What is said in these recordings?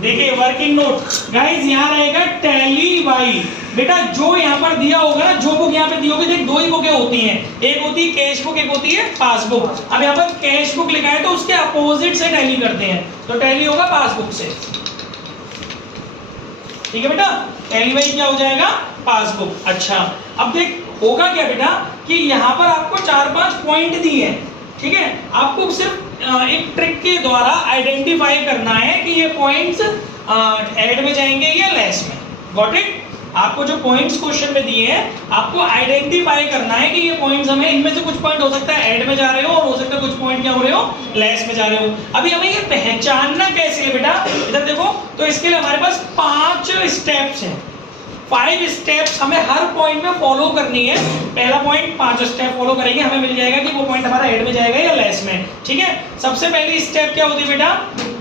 देखिए working note guys यहाँ रहेगा टैली बाई। बेटा जो यहाँ पर दिया होगा ना, जो बुक यहाँ पे दी होगी, देख दो ही बुकें होती हैं, एक होती है कैश बुक, एक होती है पासबुक। अब यहाँ पर कैश बुक लिखा है तो उसके अपोजिट से टैली करते हैं, तो टैली होगा पासबुक से। ठीक है बेटा, टैली बाई क्या हो जाएगा, पासबुक। अच्छा अब देख होगा क्या बेटा कि यहाँ पर आपको 4-5 पॉइंट दिए हैं, ठीक है, आपको सिर्फ एक ट्रिक के द्वारा आइडेंटिफाई करना है कि ये पॉइंट्स ऐड में जाएंगे या लेस में। Got it? आपको जो पॉइंट्स क्वेश्चन में दिए हैं आपको आइडेंटिफाई करना है कि ये पॉइंट्स हमें, इनमें से कुछ पॉइंट हो सकता है ऐड में जा रहे हो और हो सकता है कुछ पॉइंट क्या हो रहे हो, लेस में जा रहे हो। अभी हमें ये पहचानना कैसे है बेटा, इधर देखो, तो इसके लिए हमारे पास 5 स्टेप्स हैं, 5 स्टेप्स हमें हर पॉइंट में फॉलो करनी है। पहला पॉइंट 5 स्टेप फॉलो करेंगे, हमें मिल जाएगा कि वो पॉइंट हमारा ऐड में जाएगा या लेस में। ठीक है, सबसे पहली स्टेप क्या होती है बेटा,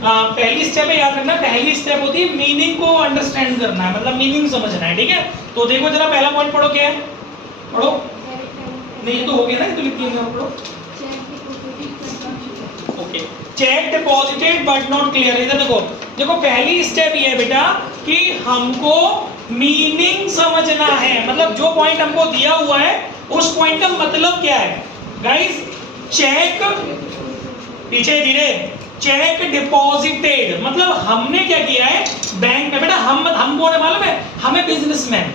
पहली स्टेप है, याद रखना, पहली स्टेप होती है मीनिंग को अंडरस्टैंड करना है, मतलब मीनिंग समझना है। ठीक है, तो देखो जरा पहला पॉइंट पढ़ो, क्या है, पढ़ो। नहीं तो हो गया ना, तो लिख दिया, पढ़ो। Okay, check deposited but not clear. इधर देखो, देखो पहली स्टेप ये है बेटा कि हमको मीनिंग समझना है, मतलब जो पॉइंट हमको दिया हुआ है उस पॉइंट का मतलब क्या है। गाइस चेक, पीछे धीरे, चेक डिपॉजिटेड मतलब हमने क्या किया है बैंक में। बेटा हम कौन है मालूम है, हमें बिजनेसमैन,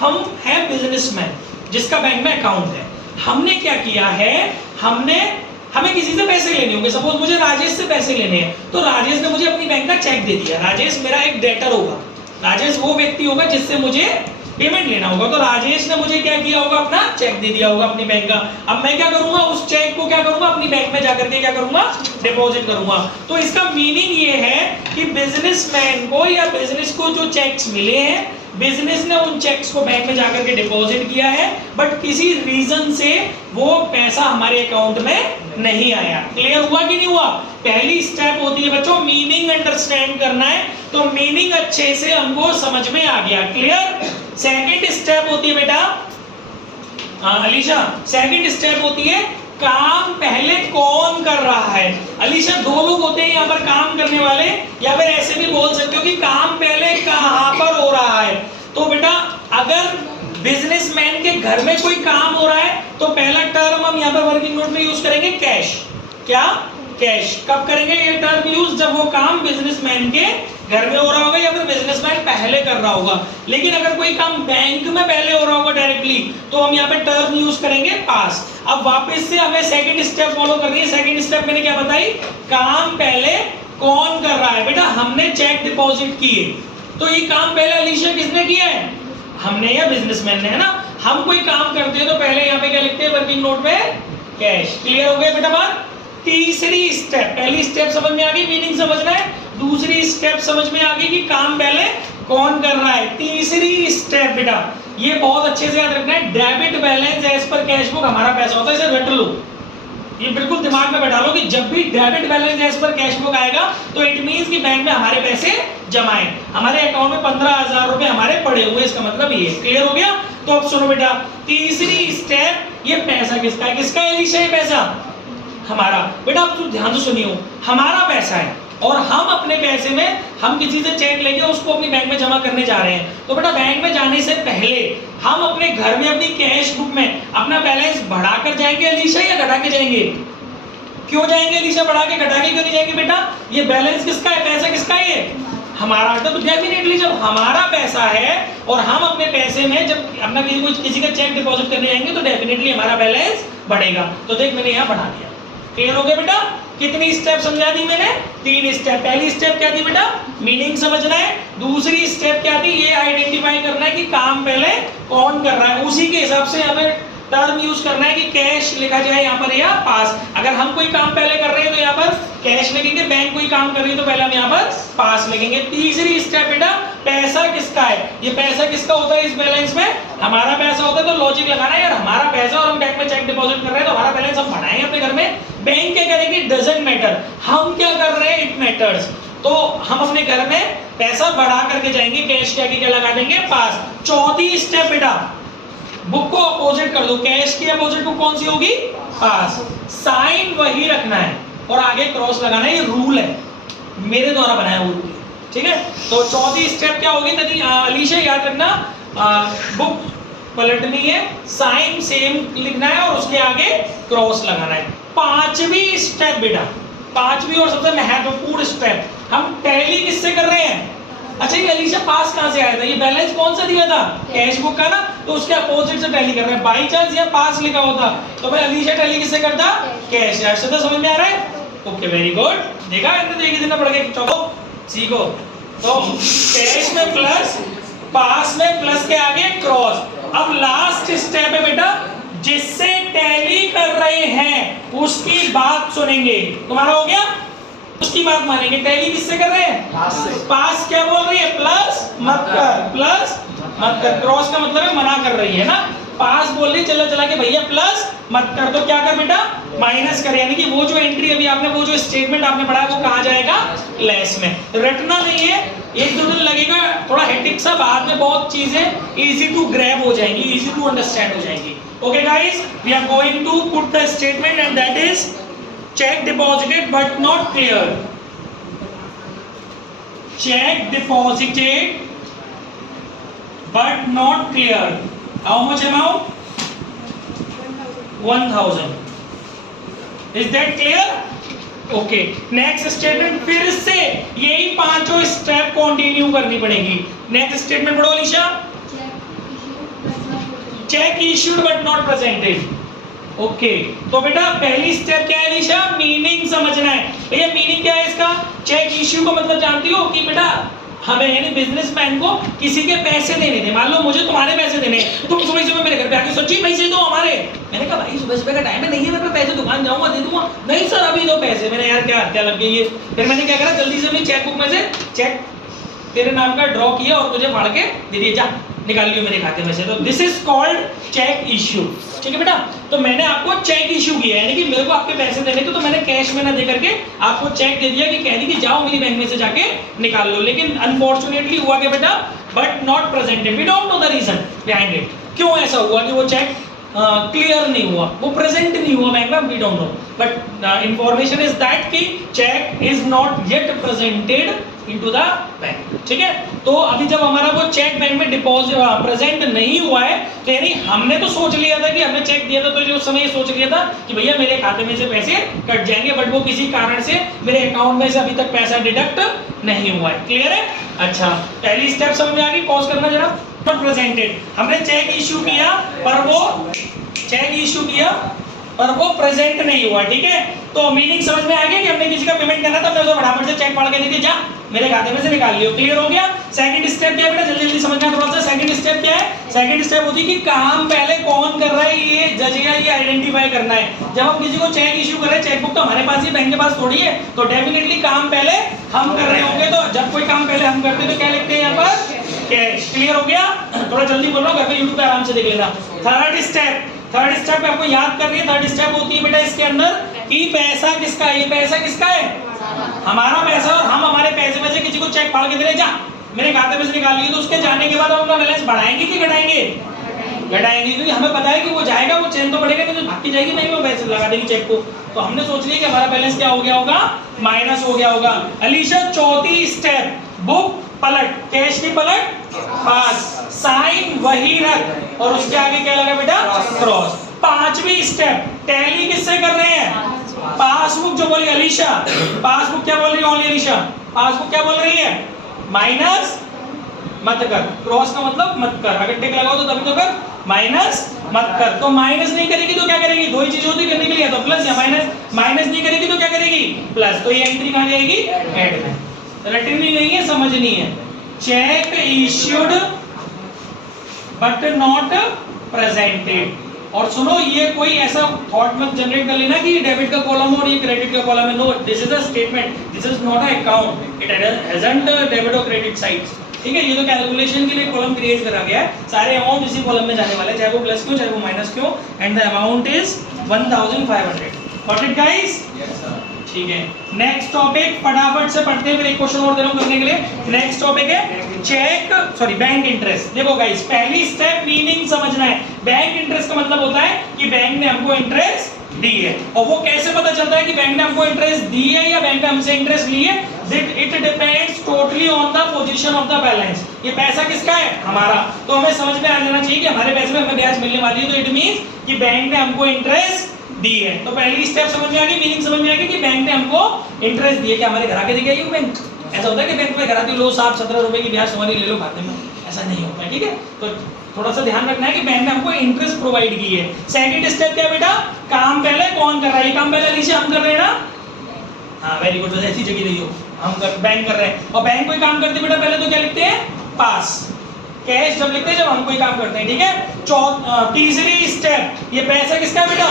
हम हैं बिजनेसमैन जिसका बैंक में अकाउंट है। हमने क्या किया है, हमें किसी से पैसे लेने होंगे, सपोज मुझे राजेश से पैसे लेने हैं, तो राजेश ने मुझे अपनी बैंक का चेक दे दिया। राजेश मेरा एक डेटर होगा, राजेश वो व्यक्ति होगा जिससे मुझे पेमेंट लेना होगा, तो राजेश ने मुझे क्या किया होगा, अपना चेक दे दिया होगा अपनी बैंक का। अब मैं क्या करूंगा, उस चेक को क्या करूंगा, अपनी बैंक में जाकर के क्या करूंगा, डिपॉजिट करूंगा। तो इसका मीनिंग ये है कि बिजनेसमैन को या बिजनेस को जो चेक्स मिले हैं, बिजनेस ने उन चेक्स को बैंक में जाकर के डिपॉजिट किया है, बट किसी रीजन से वो पैसा हमारे अकाउंट में नहीं आया। क्लियर हुआ कि नहीं हुआ? पहली स्टेप होती है बच्चों मीनिंग अंडरस्टैंड करना है, तो मीनिंग अच्छे से हमको समझ में आ गया। क्लियर? सेकंड स्टेप होती है बेटा, अलीशा, सेकंड स्टेप होती है काम पहले कौन कर रहा है। अलीशा दो लोग होते हैं यहाँ पर काम करने वाले, या फिर ऐसे भी बोल सकते हो कि काम पहले कहाँ पर हो रहा है। तो बेटा अगर बिजनेसमैन के घर में कोई काम हो रहा है तो पहला टर्म हम यहाँ पर वर्किंग नोट में यूज करेंगे कैश। क्या? कैश। कब करेंगे ये टर्म यूज? जब वो काम बिजनेसमैन के घर में हो रहा होगा या फिर बिजनेसमैन पहले कर रहा होगा। लेकिन अगर कोई काम बैंक में पहले हो रहा होगा डायरेक्टली, तो हम यहाँ पे टर्म यूज करेंगे पास। अब वापस से हमें सेकंड स्टेप फॉलो करनी है। सेकंड स्टेप मैंने क्या बताई, काम पहले कौन कर रहा है। बेटा हमने चेक डिपॉजिट किए, तो ये काम पहले अलीशा किसने किया है, हमने या बिजनेसमैन ने, है ना। हम कोई काम करते हैं तो पहले यहाँ पे क्या लिखते हैं वर्किंग नोट में, कैश। क्लियर हो गया बेटा बात? तीसरी स्टेप, पहली स्टेप समझ में आ गई, मीनिंग समझना है। दूसरी स्टेप समझ में आ गई कि काम पहले कौन कर रहा है। तीसरी स्टेप बेटा ये बहुत अच्छे से याद रखना है, debit balance as per cash book हमारा पैसा होता है। इसे रट लो, ये बिल्कुल दिमाग में बैठा लो कि जब भी debit balance as per cash book आएगा तो इट मींस कि बैंक में हमारे पैसे जमा है, हमारे अकाउंट में 15,000 रुपए हमारे पड़े हुए, इसका मतलब ये। क्लियर हो गया? तो अब सुनो बेटा, तीसरी स्टेप, ये पैसा किसका है, किसका है अलीशा, ये पैसा हमारा। बेटा अब तुम ध्यान से सुनियो, हमारा पैसा है और हम अपने पैसे में हम किसी से चेक लेके उसको अपनी बैंक में जमा करने जा रहे हैं। तो बेटा बैंक में जाने से पहले हम अपने घर में अपनी कैश बुक में अपना बैलेंस बढ़ाकर जाएंगे अलीशा या घटा के जाएंगे? क्यों जाएंगे अलीशा, बढ़ा के? घटा के क्यों नहीं जाएंगे बेटा? ये बैलेंस किसका है, पैसा किसका है, ये हमारा। तो डेफिनेटली जब हमारा पैसा है और हम अपने पैसे में जब अपना किसी का चेक डिपॉजिट करने जाएंगे तो डेफिनेटली हमारा बैलेंस बढ़ेगा। तो देख मैंने यहाँ बढ़ा दिया। क्लियर हो गया बेटा? कितनी स्टेप समझा दी मैंने? 3 स्टेप। पहली स्टेप क्या थी बेटा, मीनिंग समझना है। दूसरी स्टेप क्या थी, ये आइडेंटिफाई करना है कि काम पहले कौन कर रहा है। उसी के हिसाब से हमें टर्म यूज करना है कि कैश लिखा जाए यहाँ पर या पास। अगर हम कोई काम पहले कर रहे हैं तो यहाँ पर कैश लिखेंगे, बैंक कोई काम कर रही है तो पहले हम यहाँ पर पास लिखेंगे। तीसरी स्टेप बेटा, पैसा किसका है, ये पैसा किसका होता है इस बैलेंस में, हमारा पैसा होता है। तो लॉजिक लगाना है यार, हमारा पैसा और हम बैंक में चेक डिपॉजिट कर रहे हैं तो हमारा बैलेंस हम बढ़ाएंगे अपने घर में। बैंक क्या करेगी, डजंट मैटर, हम क्या कर रहे हैं, इट मैटर्स। तो हम अपने घर में पैसा बढ़ा करके जाएंगे, कैश के आगे क्या लगा देंगे, पास। चौथी स्टेप बेटा, बुक को अपोजिट कर दो, कैश की अपोजिट बुक कौन सी होगी, पास। साइन वही रखना है और आगे क्रॉस लगाना है, ये रूल है, मेरे द्वारा बनाया हुआ रूल है। ठीक है, तो चौथी स्टेप क्या होगी अलीशा, याद रखना, बुक पलटनी है, साइन सेम लिखना है और उसके आगे क्रॉस लगाना है। पांचवी स्टेप बेटा, पांचवी और सबसे महत्वपूर्ण स्टेप, हम टैली किससे कर रहे हैं? अच्छा ये अलीशा पास कहां से आया था? ये बैलेंस कौन सा दिया था? कैश बुक का ना, तो उसके अपोजिट से टैली कर रहे हैं। बाई चांस यहाँ पास लिखा होता तो मैं अलीशा टैली किससे करता? कैश। अर्षद समझ में आ रहा है? Okay very good. देखा इतने एक दिन पढ़ के चलो सीखो। तो कैश में प्लस, पास में प्लस के आगे क्रॉस। अब लास्ट स्टेप है बेटा, जिससे टैली कर रहे हैं उसकी बात सुनेंगे। तुम्हारा हो गया, उसकी बात मानेंगे। टैली किससे कर रहे हैं? पास से। पास क्या बोल रही है? प्लस मत कर, प्लस मत कर। क्रॉस का मतलब है मना कर रही है ना, पास बोल रही चला चला के भैया प्लस मत कर, तो क्या कर बेटा? माइनस कर। यानी कि वो जो एंट्री अभी आपने, वो जो स्टेटमेंट आपने पढ़ा वो कहाँ जाएगा? लेस में। रटना नहीं है, एक दो दिन लगेगा, थोड़ा हेक्टिक सा, बाद में बहुत चीजें इजी टू ग्रैब हो जाएंगी, इजी टू अंडरस्टैंड हो जाएंगी। Okay guys, we are going to put the statement and that is check deposited but not clear. Check deposited but not clear. How much amount? 1000. Is that clear? Okay. Next statement, फिर से यही पांचों step continue करनी पड़ेगी। Next statement पढ़ो Alisha. Check issued but not presented. Okay तो बेटा पहली स्टेप क्या है अलीशा? मीनिंग समझना है। भैया मीनिंग क्या है इसका? चेक इश्यू का मतलब जानती हो कि बेटा हमें यानी बिजनेसमैन को किसी के पैसे देने थे। मान लो मुझे तुम्हारे पैसे देने, तुम सुबह सुबह मेरे घर पे आके सच्ची पैसे दो हमारे। मैंने कहा भाई सुबह सुबह का टाइम है, नहीं है मेरे पे पैसे, दुकान जाऊंगा दे दूंगा। नहीं सर अभी दो पैसे। मैंने यार क्या हत्या लग गई है। फिर मैंने क्या करा, जल्दी से अपनी चेक बुक में से चेक तेरे नाम का ड्रॉ किया और तुझे फाड़ के दे दिया, जा निकाल लियो मेरे खाते में से। तो this is called cheque issue. ठीक है बेटा, तो मैंने आपको चेक इश्यू किया, यानी कि मेरे को आपके पैसे देने थे तो मैंने कैश में ना दे करके आपको चेक दे दिया कि कह दी कि जाओ मेरी बैंक में से जाके निकाल लो। लेकिन अनफॉर्चुनेटली हुआ क्या बेटा? But not presented. We don't know the reason behind it. क्यों ऐसा हुआ कि वो चेक क्लियर नहीं हुआ, वो प्रेजेंट नहीं हुआ बैंक में? We don't know, but information is that कि cheque is not yet presented into the bank. ठीक है, तो अभी जब हमारा वो चेक बैंक में डिपॉजिट प्रेजेंट नहीं हुआ है, तो यानी हमने तो सोच लिया था कि हमने चेक दिया था, तो जो उस समय ये सोच लिया था कि भैया मेरे खाते में से पैसे कट जाएंगे, बट वो किसी कारण से मेरे अकाउंट में से अभी तक पैसा डिडक्ट नहीं हुआ है। क्लियर है? अच्छा, पहली स्टेप समझ में आ गई? पॉज करना जरा। नॉट प्रेजेंटेड, हमने चेक इश्यू किया पर वो प्रेजेंट नहीं हुआ। ठीक है, तो मीनिंग समझ में आ गया कि हमने किसी का पेमेंट करना था, हमने उसे फटाफट से चेक फाड़ के दे दिया, जा मेरे खाते में से निकाल लियो। क्लियर हो गया? सेकंड स्टेप क्या है बेटा? जल्दी जल्दी समझना थोड़ा सा। सेकंड स्टेप क्या है? सेकंड स्टेप होती है कि काम पहले कौन कर रहा है ये जज या ये आइडेंटिफाई करना है। जब हम किसी को चेक इश्यू कर रहे हैं, चेक बुक तो हमारे पास ही, बैंक के पास थोड़ी है, तो डेफिनेटली काम पहले हम कर रहे होंगे। तो जब कोई काम पहले हम करते हैं तो क्या लिखते हैं यहाँ पर? कैश। क्लियर हो गया? थोड़ा जल्दी बोल रहा हूँ, घर पे यूट्यूब पे आराम से देख लेना। थर्ड स्टेप आपको याद करनी है। थर्ड स्टेप होती है बेटा इसके अंदर कि पैसा किसका है? ये पैसा किसका है? हमारा पैसा, और हम हमारे पैसे में से किसी को चेक फाड़ के दे रहे, जा मेरे खाते में से निकाल लिए। तो उसके जाने के बाद हम अपना बैलेंस बढ़ाएंगे कि घटाएंगे? घटाएंगे, क्योंकि हमें पता है कि वो जाएगा, वो चेन तो बढ़ेगा, नहीं तो भाग के जाएगी, नहीं वो पैसे लगा देगी चेक को। तो हमने सोच लिया कि हमारा बैलेंस क्या हो गया होगा? माइनस हो गया होगा। अलीशा चौथी स्टेप, बुक पलट, कैश की पलट, पास, साइन वही रख और उसके आगे क्या लगा बेटा? क्रॉस। पांचवी स्टेप, टैली किससे कर रहे हैं? पासबुक जो बोली अलीशा, पासबुक क्या बोल रही है? ओनली अलीशा पासबुक क्या बोल रही है? माइनस मत कर। क्रॉस का मतलब मत कर, अगर टिक लगाओ तो तभी तो कर, माइनस मत कर। तो माइनस नहीं करेगी तो क्या करेगी? दो ही चीज होती करने के लिए, तो प्लस या माइनस। माइनस नहीं करेगी तो क्या करेगी? प्लस। तो ये एंट्री कहां जाएगी? ऐड में। रटनी नहीं है, समझनी है। Check issued but not presented. और सुनो, ये कोई ऐसा थॉट मत जनरेट कर लेना कि डेबिट का कॉलम और ये क्रेडिट का कॉलम है। No, this is a statement, this is not a account, it hasn't debit और क्रेडिट साइड्स। ठीक है, ये तो कैलकुलेशन के लिए कॉलम क्रिएट करा गया है, सारे अमाउंट इसी कॉलम में जाने वाले, चाहे वो प्लस क्यों चाहे वो माइनस क्यों, and the amount is 1500। Got it guys? ठीक है, नेक्स्ट टॉपिक फटाफट से पढ़ते हैं, फिर एक क्वेश्चन और दे रहा हूं करने के लिए। नेक्स्ट टॉपिक है बैंक इंटरेस्ट। देखो गाइस, पहली स्टेप मीनिंग समझना है। बैंक इंटरेस्ट का मतलब होता है कि बैंक ने हमको इंटरेस्ट दी है, और वो कैसे पता चलता है कि बैंक ने हमको इंटरेस्ट दी है या बैंक ने हमसे इंटरेस्ट ली है? It depends totally directly on the position of the balance. ये पैसा किसका है? हमारा। तो हमें समझ में आ जाना चाहिए कि हमारे पैसे में हमें ब्याज मिलने वाली है, तो इट मींस कि बैंक ने हमको इंटरेस्ट दी है। तो पहली स्टेप समझ में आ गई, मीनिंग समझ में आ गई कि बैंक ने हमको इंटरेस्ट दी है। क्या हमारे घर आके देगा ये बैंक? ऐसा होता है कि बैंक में घर आके लो साहब 17 रुपए की ब्याज तुम्हारी ले लो खाते में, ऐसा नहीं होता है, ठीक है। तो थोड़ा सा ध्यान रखना है कि बैंक ने हमको इंटरेस्ट प्रोवाइड की है। सेकंड स्टेप क्या बेटा? काम पहले कौन कर रहा है? ये काम पहले नीचे हम कर रहे हैं ना, हाँ वेरी गुड, बस ऐसी जगह रही हो, हम बैंक कर रहे हैं। और बैंक कोई काम करते बेटा पहले तो क्या लिखते हैं? पास। कैश जब लिखते हैं जब हम कोई काम करते हैं, ठीक है। तीसरी स्टेप, ये पैसा किसका है बेटा?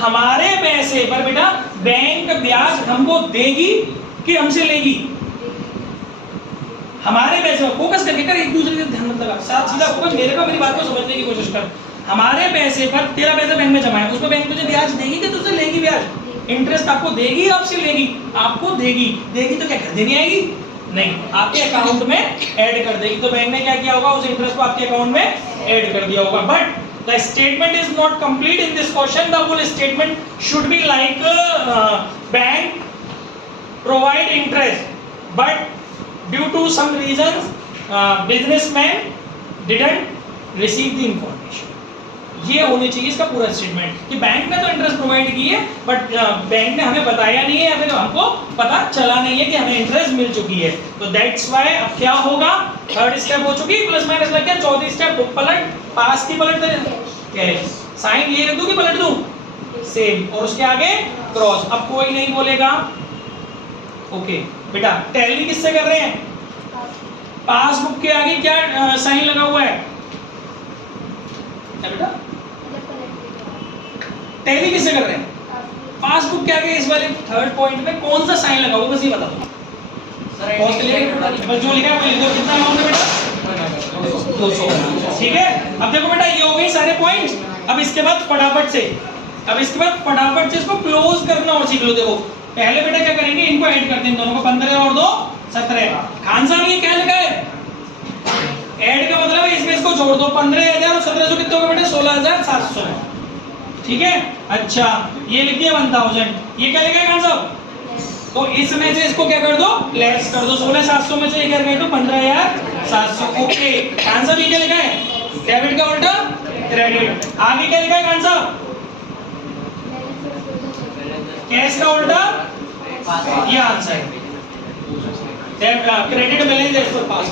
हमारे पैसे पर बेटा बैंक ब्याज हमको देगी कि हमसे लेगी? हमारे पैसे पर फोकस करके कर, एक दूसरे के ध्यान मत लगा, साथ सीधा फोकस मेरे को, मेरी बात को समझने की कोशिश कर। हमारे पैसे पर तेरा पैसा बैंक में जमा है, उसमें बैंक तुझे ब्याज देगी कि तुझसे लेगी ब्याज? इंटरेस्ट आपको देगी, आपसे लेगी? आपको देगी। देगी तो क्या खरीदने नहीं आएगी? नहीं, आपके अकाउंट में ऐड कर देगी। तो बैंक ने क्या किया होगा? उस इंटरेस्ट को आपके अकाउंट में ऐड कर दिया होगा। But the statement is not complete in this question. The full statement should be like bank provide interest, but due to some reasons businessman didn't receive the information. ये होनी चाहिए इसका पूरा स्टेटमेंट कि बैंक ने तो इंटरेस्ट प्रोवाइड की है बट बैंक ने हमें बताया नहीं है या फिर हमको पता चला नहीं है कि हमें इंटरेस्ट मिल चुकी है। तो दैट्स व्हाई अब क्या होगा? थर्ड स्टेप हो चुकी, प्लस माइनस लग गया। चौथी स्टेप पलट, पास की पलट कैश, साइन ये रख दूं कि पलट दूं? सेम, और उसके आगे क्रॉस। अब कोई नहीं बोलेगा ओके बेटा टैली किससे कर रहे हैं? पासबुक के आगे क्या साइन लगा हुआ है? क्या बेटा? टैली किससे कर रहे हैं? पासबुक के आगे इस वाले थर्ड पॉइंट पे कौन सा साइन लगा हुआ? बस ये बता दो। बहुत क्लियर, बस जो लिखा है वो लिख दो। कितना अमाउंट है बेटा? 200। ठीक है, अब देखो बेटा ये हो गए सारे पॉइंट्स। अब इसके बाद फटाफट से इसको क्लोज करना और सीख लो। देखो पहले बेटा क्या करेंगे, इनको ऐड करते हैं, दोनों को 15 और 2 17। खान साहब ये क्या लिखा है? ऐड का मतलब है इसमें इसको जोड़ दो। 15,000 और 1700 कितने होगा बेटा? 16,700। ठीक है, अच्छा ये लिख दिया 1000। ये क्या लिखा है खान साहब? तो इसमें से इसको क्या कर दो? लेस कर दो। 16,700 में से ये क्या कर दो? 15,700। ओके खान साहब ये क्या लिखा है? डेबिट का उल्टा क्रेडिट। आगे क्या लिखा है खान साहब? कैश का उल्टा, ये आंसर है। क्रेडिट बैलेंस एज पर पास।